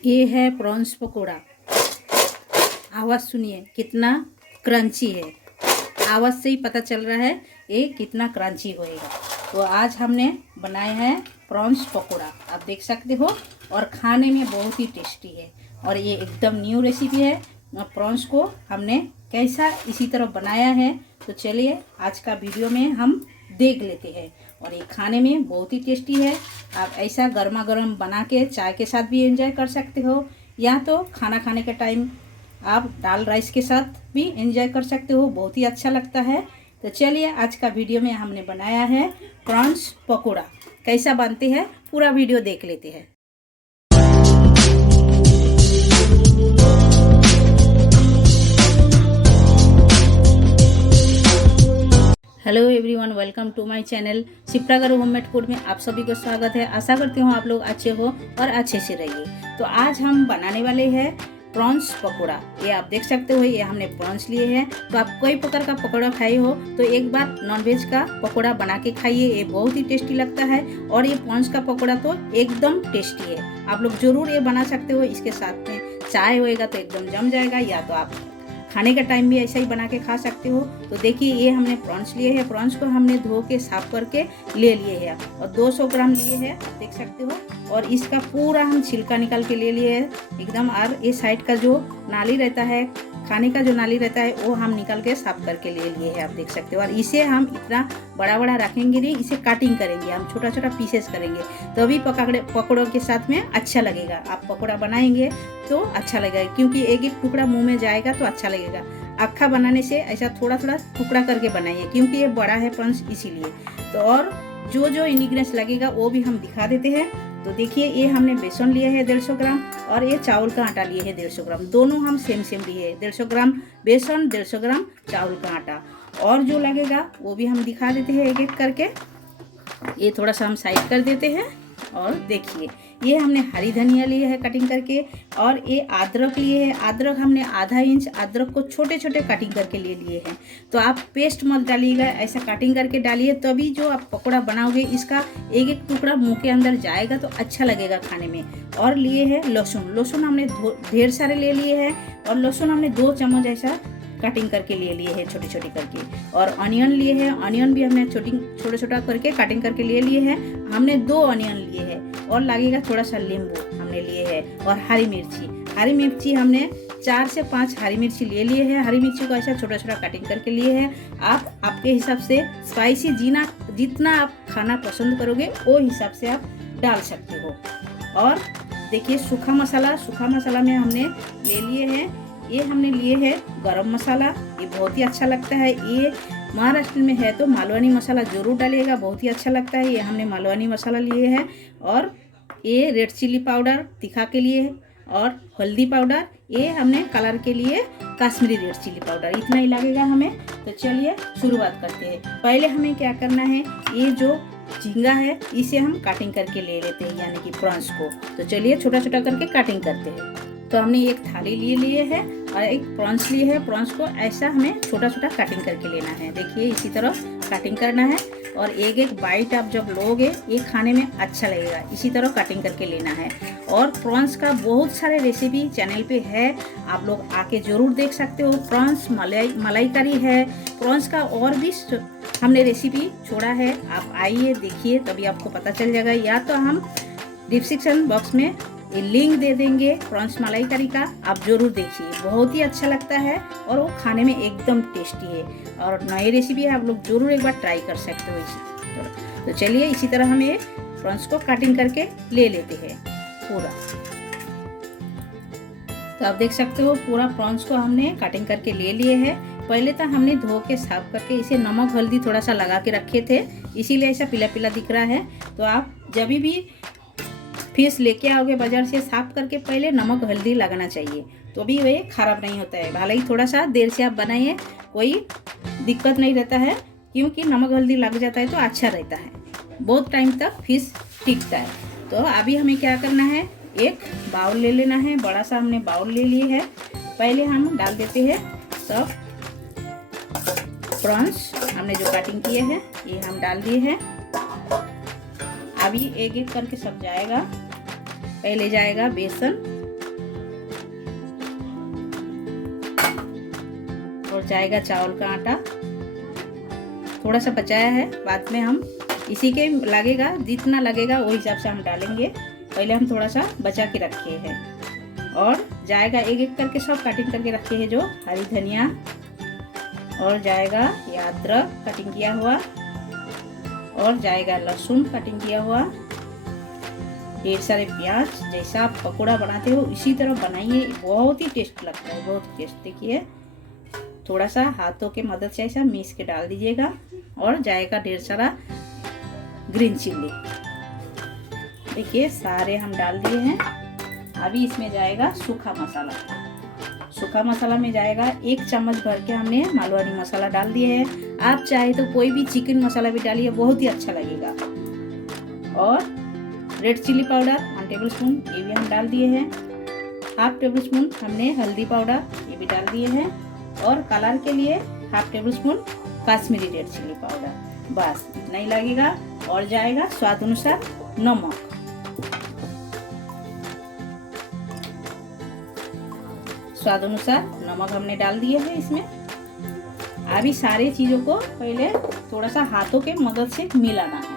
ये है प्रॉन्स पकोड़ा। आवाज़ सुनिए कितना क्रंची है। आवाज़ से ही पता चल रहा है ये कितना क्रंची होएगा। तो आज हमने बनाया है प्रॉन्स पकोड़ा, आप देख सकते हो, और खाने में बहुत ही टेस्टी है। और ये एकदम न्यू रेसिपी है। प्रॉन्स को हमने कैसा इसी तरह बनाया है, तो चलिए आज का वीडियो में हम देख लेते हैं। और ये खाने में बहुत ही टेस्टी है। आप ऐसा गर्मा गर्म बना के चाय के साथ भी एंजॉय कर सकते हो, या तो खाना खाने के टाइम आप दाल राइस के साथ भी एंजॉय कर सकते हो, बहुत ही अच्छा लगता है। तो चलिए आज का वीडियो में हमने बनाया है प्रॉन्स पकोड़ा। कैसा बनते हैं पूरा वीडियो देख लेते हैं। Hello everyone, welcome to my channel Shipra करो होममेड फूड में आप सभी को स्वागत है। आशा करती हूँ आप लोग अच्छे हो और अच्छे से रहिए। तो आज हम बनाने वाले हैं प्रॉन्स पकोड़ा। ये आप देख सकते हो, ये हमने प्रॉन्स लिए हैं। तो आप कोई प्रकार का पकोड़ा खाए हो तो एक बार नॉनवेज का पकोड़ा बना के खाइए, ये बहुत ही टेस्टी लगता है। और ये प्रॉन्स का पकोड़ा तो एकदम टेस्टी है, आप लोग जरूर ये बना सकते हो। इसके साथ में चाय होएगा तो एकदम जम जाएगा, या तो आप खाने का टाइम भी ऐसा ही बना के खा सकते हो। तो देखिए ये हमने प्रॉन्स लिए हैं। प्रॉन्स को हमने धो के साफ करके ले लिए हैं और 200 ग्राम लिए हैं, आप देख सकते हो। और इसका पूरा हम छिलका निकाल के ले लिए हैं एकदम। और ये साइड का जो नाली रहता है, खाने का जो नाली रहता है, वो हम निकाल के साफ करके ले लिए हैं, आप देख सकते हो। और इसे हम इतना बड़ा बड़ा रखेंगे नहीं, इसे काटिंग करेंगे, हम छोटा छोटा पीसेस करेंगे, तभी पकौड़ों के साथ में अच्छा लगेगा। आप पकौड़ा बनाएंगे तो अच्छा लगेगा, क्योंकि एक एक टुकड़ा मुंह में जाएगा तो अच्छा लगेगा। अक्खा बनाने से ऐसा थोड़ा थोड़ा टुकड़ा करके बनाइए, क्योंकि ये बड़ा है प्रॉन्स इसीलिए। तो और जो जो इंग्रेडिएंट्स लगेगा वो भी हम दिखा देते हैं। तो देखिए ये हमने बेसन लिए है 150 ग्राम, और ये चावल का आटा लिए है 150 ग्राम। दोनों हम सेम सेम लिए है, 150 ग्राम बेसन, 150 ग्राम चावल का आटा। और जो लगेगा वो भी हम दिखा देते हैं एक एक करके। ये थोड़ा सा हम साइड कर देते हैं। और देखिए ये हमने हरी धनिया लिए है कटिंग करके, और ये अदरक लिए है। अदरक हमने आधा इंच अदरक को छोटे छोटे कटिंग करके ले लिए हैं। तो आप पेस्ट मत डालिएगा, ऐसा कटिंग करके डालिए, तभी जो आप पकोड़ा बनाओगे इसका एक एक टुकड़ा मुंह के अंदर जाएगा तो अच्छा लगेगा खाने में। और लिए है लहसुन। लहसुन हमने ढेर सारे ले लिए हैं, और लहसुन हमने 2 चम्मच ऐसा कटिंग करके ले लिए है छोटी छोटी करके। और ऑनियन लिए हैं, ऑनियन भी हमने छोटा छोटा करके कटिंग करके ले लिए हैं। हमने 2 ऑनियन लिए हैं, और लगेगा थोड़ा सा नींबू हमने लिए है। और हरी मिर्ची हमने 4 से 5 हरी मिर्ची ले लिए हैं। हरी मिर्ची को ऐसा छोटा छोटा कटिंग करके लिए है। आप आपके हिसाब से स्पाइसी जितना आप खाना पसंद करोगे वो हिसाब से आप डाल सकते हो। और देखिए सूखा मसाला में हमने ले लिए हैं। ये हमने लिए है गरम मसाला, ये बहुत ही अच्छा लगता है। ये महाराष्ट्र में है तो मालवनी मसाला जरूर डालिएगा, बहुत ही अच्छा लगता है। ये हमने मालवनी मसाला लिए है। और ये रेड चिल्ली पाउडर तीखा के लिए है। और हल्दी पाउडर, ये हमने कलर के लिए कश्मीरी रेड चिल्ली पाउडर, इतना ही लगेगा हमें। तो चलिए शुरुआत करते हैं। पहले हमें क्या करना है, ये जो झींगा है इसे हम कटिंग करके ले लेते हैं, यानी कि प्रॉन्स को। तो चलिए छोटा छोटा करके कटिंग करते हैं। तो हमने एक थाली लिए है और एक प्रॉन्स लिए है। प्रॉन्स को ऐसा हमें छोटा छोटा कटिंग करके लेना है। देखिए इसी तरह कटिंग करना है, और एक एक बाइट आप जब लोगे ये खाने में अच्छा लगेगा। इसी तरह कटिंग करके लेना है। और प्रॉन्स का बहुत सारे रेसिपी चैनल पे है, आप लोग आके जरूर देख सकते हो। प्रॉन्स मलाई करी है, प्रॉन्स का और भी हमने रेसिपी छोड़ा है, आप आइए देखिए, तभी आपको पता चल जाएगा। या तो हम डिस्क्रिप्शन बॉक्स में ये लिंक दे देंगे प्रॉन्स मलाई करी का, आप जरूर देखिए, बहुत ही अच्छा लगता है और वो खाने में एकदम टेस्टी है। और नई रेसिपी है, आप लोग जरूर एक बार ट्राई कर सकते हो इसे। तो चलिए इसी तरह हम ये प्रॉन्स को कटिंग करके ले लेते हैं पूरा। तो आप देख सकते हो पूरा प्रॉन्स को हमने कटिंग करके ले लिए है। पहले तो हमने धो के साफ करके इसे नमक हल्दी थोड़ा सा लगा के रखे थे, इसीलिए ऐसा पीला पीला दिख रहा है। तो आप जब भी फिश लेके आओगे बाजार से, साफ करके पहले नमक हल्दी लगाना चाहिए, तो भी वे खराब नहीं होता है। भले ही थोड़ा सा देर से आप बनाइए, कोई दिक्कत नहीं रहता है, क्योंकि नमक हल्दी लग जाता है तो अच्छा रहता है, बहुत टाइम तक फिश टिकता है। तो अभी हमें क्या करना है, एक बाउल ले लेना है, बड़ा सा हमने बाउल ले लिए है। पहले हम डाल देते हैं सब प्रॉन्स हमने जो कटिंग किए हैं, ये हम डाल दिए हैं। अभी एक एक करके सब जाएगा। पहले जाएगा बेसन, और जाएगा चावल का आटा। थोड़ा सा बचाया है, बाद में हम इसी के लगेगा, जितना लगेगा वो हिसाब से हम डालेंगे। पहले हम थोड़ा सा बचा के रखे हैं। और जाएगा एक एक करके सब कटिंग करके रखे हैं, जो हरी धनिया, और जाएगा ये अदरक कटिंग किया हुआ, और जाएगा लहसुन कटिंग किया हुआ, ढेर सारे प्याज। जैसा आप पकोड़ा बनाते हो इसी तरह बनाइए, बहुत ही टेस्ट लगता है, बहुत टेस्ट। देखिए थोड़ा सा हाथों के मदद से ऐसा मीस के डाल दीजिएगा। और जाएगा ढेर सारा ग्रीन चिल्ली। देखिए सारे हम डाल दिए हैं। अभी इसमें जाएगा सूखा मसाला। सूखा मसाला में जाएगा 1 चम्मच भर के हमने मालवाड़ी मसाला डाल दिए हैं। आप चाहे तो कोई भी चिकन मसाला भी डालिए, बहुत ही अच्छा लगेगा। और red chilli powder 1 table spoon, ये भी हम डाल दिए हैं। 1/2 टेबल स्पून हमने हल्दी पाउडर, ये भी डाल दिए हैं। और कलर के लिए 1/2 table spoon Kashmiri red chilli powder, बस इतना ही लगेगा। और जाएगा स्वाद अनुसार नमक। स्वाद अनुसार नमक हमने डाल दिए हैं इसमें। अभी सारे चीजों को पहले थोड़ा सा हाथों के मदद से मिलाना है।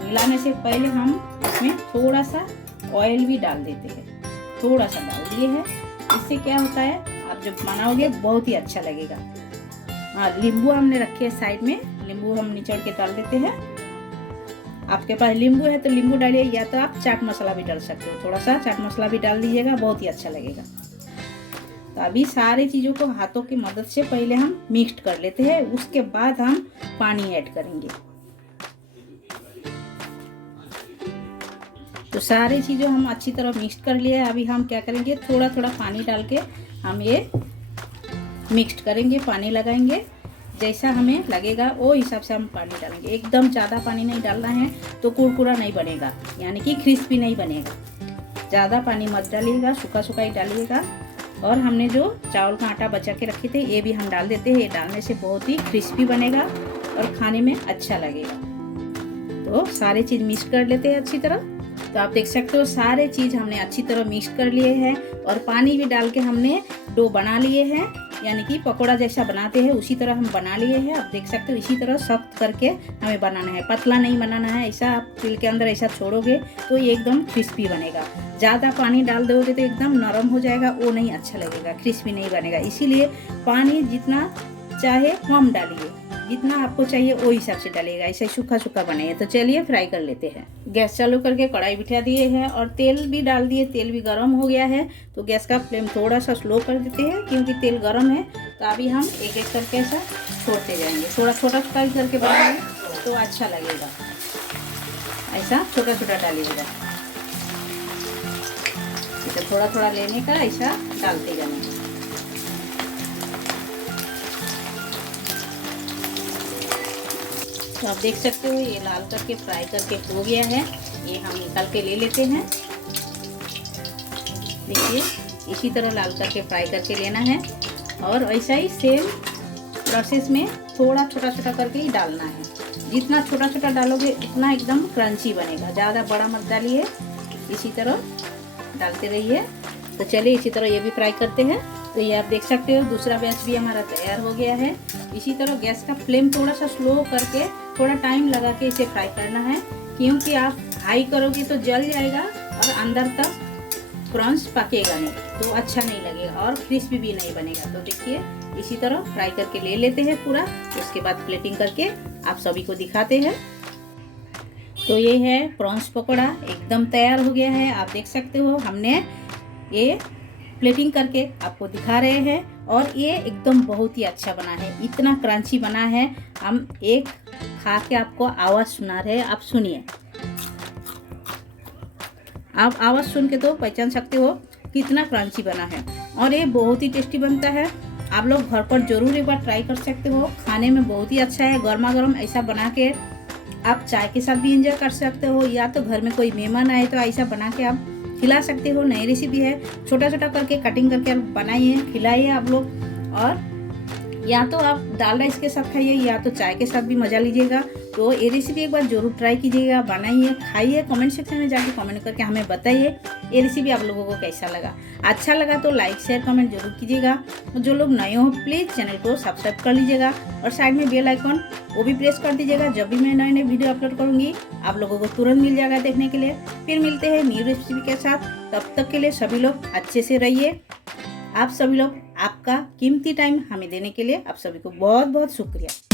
मिलाने से पहले हम इसमें थोड़ा सा ऑयल भी डाल देते हैं। थोड़ा सा डाल दिए हैं। इससे क्या होता है, आप जब बनाओगे बहुत ही अच्छा लगेगा। हाँ, नींबू हमने रखे है साइड में, नींबू हम निचोड़ के डाल देते हैं। आपके पास नींबू है तो नींबू डालिए, या तो आप चाट मसाला भी डाल सकते हो। थोड़ा सा चाट मसाला भी डाल दीजिएगा, बहुत ही अच्छा लगेगा। तो अभी सारी चीज़ों को हाथों की मदद से पहले हम मिक्स कर लेते हैं, उसके बाद हम पानी ऐड करेंगे। तो सारी चीज़ों हम अच्छी तरह मिक्स कर लिए। अभी हम क्या करेंगे, थोड़ा थोड़ा पानी डाल के हम ये मिक्स करेंगे, पानी लगाएंगे। जैसा हमें लगेगा वो हिसाब से हम पानी डालेंगे। एकदम ज़्यादा पानी नहीं डालना है तो कुरकुरा नहीं बनेगा, यानी कि क्रिस्पी नहीं बनेगा। ज़्यादा पानी मत डालिएगा, सूखा सूखा ही डालिएगा। और हमने जो चावल का आटा बचा के रखे थे ये भी हम डाल देते हैं। ये डालने से बहुत ही क्रिस्पी बनेगा और खाने में अच्छा लगेगा। तो सारे चीज़ मिक्स कर लेते हैं अच्छी तरह। तो आप देख सकते हो सारे चीज़ हमने अच्छी तरह मिक्स कर लिए हैं। और पानी भी डाल के हमने डो बना लिए हैं, यानी कि पकोड़ा जैसा बनाते हैं उसी तरह हम बना लिए हैं। आप देख सकते हो इसी तरह सख्त करके हमें बनाना है, पतला नहीं बनाना है। ऐसा आप तिल के अंदर ऐसा छोड़ोगे तो ये एकदम क्रिस्पी बनेगा। ज़्यादा पानी डाल दोगे तो एकदम नरम हो जाएगा, वो नहीं अच्छा लगेगा, क्रिस्पी नहीं बनेगा। इसीलिए पानी जितना चाहे कम डालिए, जितना आपको चाहिए वो हिसाब से डालिएगा, ऐसे सूखा सूखा बनेगा। तो चलिए फ्राई कर लेते हैं। गैस चालू करके कढ़ाई बिठा दिए हैं और तेल भी डाल दिए। तेल भी गर्म हो गया है तो गैस का फ्लेम थोड़ा सा स्लो कर देते हैं, क्योंकि तेल गर्म है। तो अभी हम एक एक करके ऐसा छोड़ते जाएंगे। थोड़ा छोटा छोटा करके बनाएंगे तो अच्छा लगेगा। ऐसा छोटा छोटा डालिएगा, तो थोड़ा थोड़ा लेने का ऐसा डालते जाएंगे। तो आप देख सकते हो ये लाल करके फ्राई करके हो गया है। ये हम निकाल के ले लेते हैं। देखिए इसी तरह लाल करके फ्राई करके लेना है। और ऐसा ही सेम प्रोसेस में थोड़ा छोटा छोटा करके ही डालना है। जितना छोटा छोटा डालोगे उतना एकदम क्रंची बनेगा। ज़्यादा बड़ा मत डालिए, इसी तरह डालते रहिए। तो चलिए इसी तरह ये भी फ्राई करते हैं। तो ये आप देख सकते हो दूसरा बैच भी हमारा तैयार हो गया है। इसी तरह गैस का फ्लेम थोड़ा सा स्लो करके थोड़ा टाइम लगा के इसे फ्राई करना है, क्योंकि आप हाई करोगे तो जल जाएगा और अंदर तक प्रॉन्स पकेगा नहीं, तो अच्छा नहीं लगेगा और क्रिस्पी भी नहीं बनेगा। तो देखिए इसी तरह फ्राई करके ले लेते हैं पूरा। उसके बाद प्लेटिंग करके आप सभी को दिखाते हैं। तो ये है प्रॉन्स पकौड़ा, एकदम तैयार हो गया है। आप देख सकते हो हमने ये प्लेटिंग करके आपको दिखा रहे हैं। और ये एकदम बहुत ही अच्छा बना है, इतना क्रंची बना है। हम एक खा के आपको आवाज़ सुना रहे हैं, आप सुनिए। आप आवाज़ सुन के तो पहचान सकते हो कितना क्रंची बना है। और ये बहुत ही टेस्टी बनता है। आप लोग घर पर ज़रूर एक बार ट्राई कर सकते हो, खाने में बहुत ही अच्छा है। गर्मा गर्म ऐसा बना के आप चाय के साथ भी एंजॉय कर सकते हो, या तो घर में कोई मेहमान आए तो ऐसा बना के आप खिला सकते हो। नई रेसिपी है, छोटा छोटा करके कटिंग करके आप बनाइए, खिलाइए आप लोग। और या तो आप दाल राइस के साथ खाइए या तो चाय के साथ भी मज़ा लीजिएगा। तो ये रेसिपी एक बार ज़रूर ट्राई कीजिएगा, बनाइए, खाइए, कमेंट सेक्शन में जाके कमेंट करके हमें बताइए ये रेसिपी आप लोगों को कैसा लगा। अच्छा लगा तो लाइक शेयर कमेंट जरूर कीजिएगा। जो लोग नए हो प्लीज़ चैनल को सब्सक्राइब कर लीजिएगा और साइड में बेल आइकॉन वो भी प्रेस कर दीजिएगा। जब भी मैं नए नए वीडियो अपलोड करूँगी आप लोगों को तुरंत मिल जाएगा देखने के लिए। फिर मिलते हैं न्यू रेसिपी के साथ, तब तक के लिए सभी लोग अच्छे से रहिए। आप सभी लोग आपका कीमती टाइम हमें देने के लिए आप सभी को बहुत बहुत शुक्रिया।